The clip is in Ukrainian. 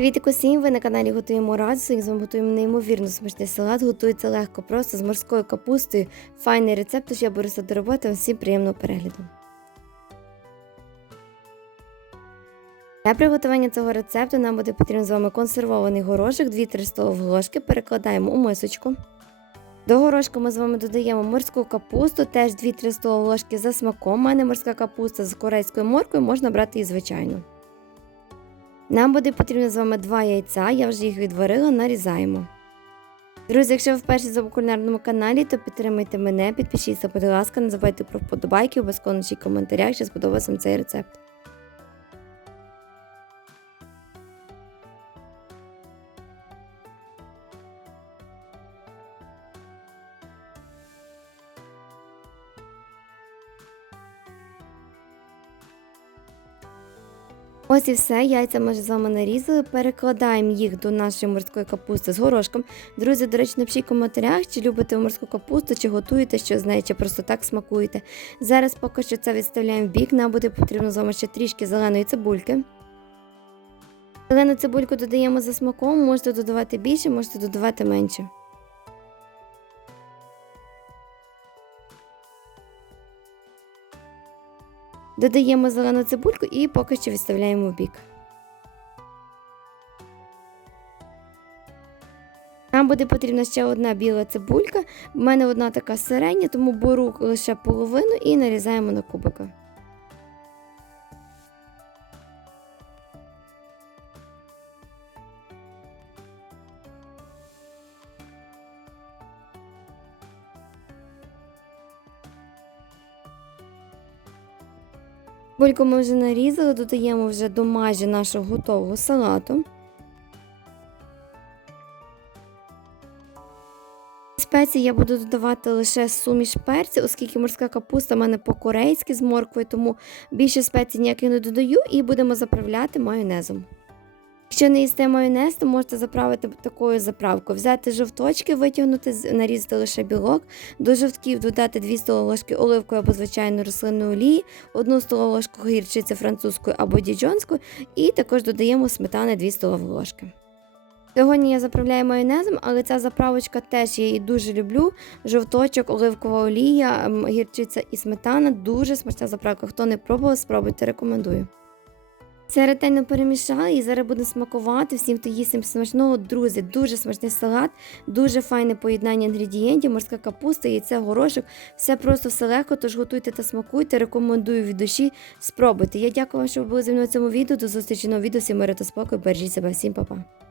Привіт усім! Ви на каналі Готуємо Радісу і з вами готуємо неймовірно смачний салат. Готується легко, просто з морською капустою. Файний рецепт, тож я беруся до роботи. Всім приємного перегляду. Для приготування цього рецепту нам буде потрібен з вами консервований горошок, 2-3 столові ложки, перекладаємо у мисочку. До горошку ми з вами додаємо морську капусту, теж 2-3 столові ложки за смаком. У мене морська капуста з корейською моркою, можна брати і звичайну. Нам буде потрібно з вами два яйця, я вже їх відварила, нарізаємо. Друзі, якщо ви вперше за кулінарному каналі, то підтримайте мене, підпишіться, будь ласка, не забувайте про вподобайки, обов'язково коментарях, чи сподобався вам цей рецепт. Ось і все, яйця ми з вами нарізали. Перекладаємо їх до нашої морської капусти з горошком. Друзі, до речі, напишіть в коментарях, чи любите морську капусту, чи готуєте що з нею, чи просто так смакуєте. Зараз поки що це відставляємо в бік, нам буде потрібно з вами ще трішки зеленої цибульки. Зелену цибульку додаємо за смаком, можете додавати більше, можете додавати менше. Додаємо зелену цибульку і поки що відставляємо в бік. Нам буде потрібна ще одна біла цибулька. У мене одна така середня, тому беру лише половину і нарізаємо на кубики. Бульку ми вже нарізали, додаємо вже до майже нашого готового салату. Спеції я буду додавати лише суміш перців, оскільки морська капуста в мене по-корейськи з морквою, тому більше спецій ніяких не додаю і будемо заправляти майонезом. Якщо не їсте майонез, то можете заправити такою заправкою. Взяти жовточки, витягнути, нарізати лише білок, до жовтків додати 2 столові ложки оливкою або звичайної рослинної олії, 1 столову ложку гірчиці французької або діджонської, і також додаємо сметани 2 столові ложки. Сьогодні я заправляю майонезом, але ця заправочка теж я її дуже люблю. Жовточок, оливкова олія, гірчиця і сметана дуже смачна заправка. Хто не пробував, спробуйте, рекомендую. Це ретельно перемішали і зараз будемо смакувати всім, хто їсть смачного. Друзі, дуже смачний салат, дуже файне поєднання інгредієнтів, морська капуста, яйце, горошок. Все просто все легко, тож готуйте та смакуйте. Рекомендую від душі. Спробуйте. Я дякую вам, що ви були зі мною в цьому відео. До зустрічі нового відео. Всім миру та спокою. Бережіть себе, всім па-па.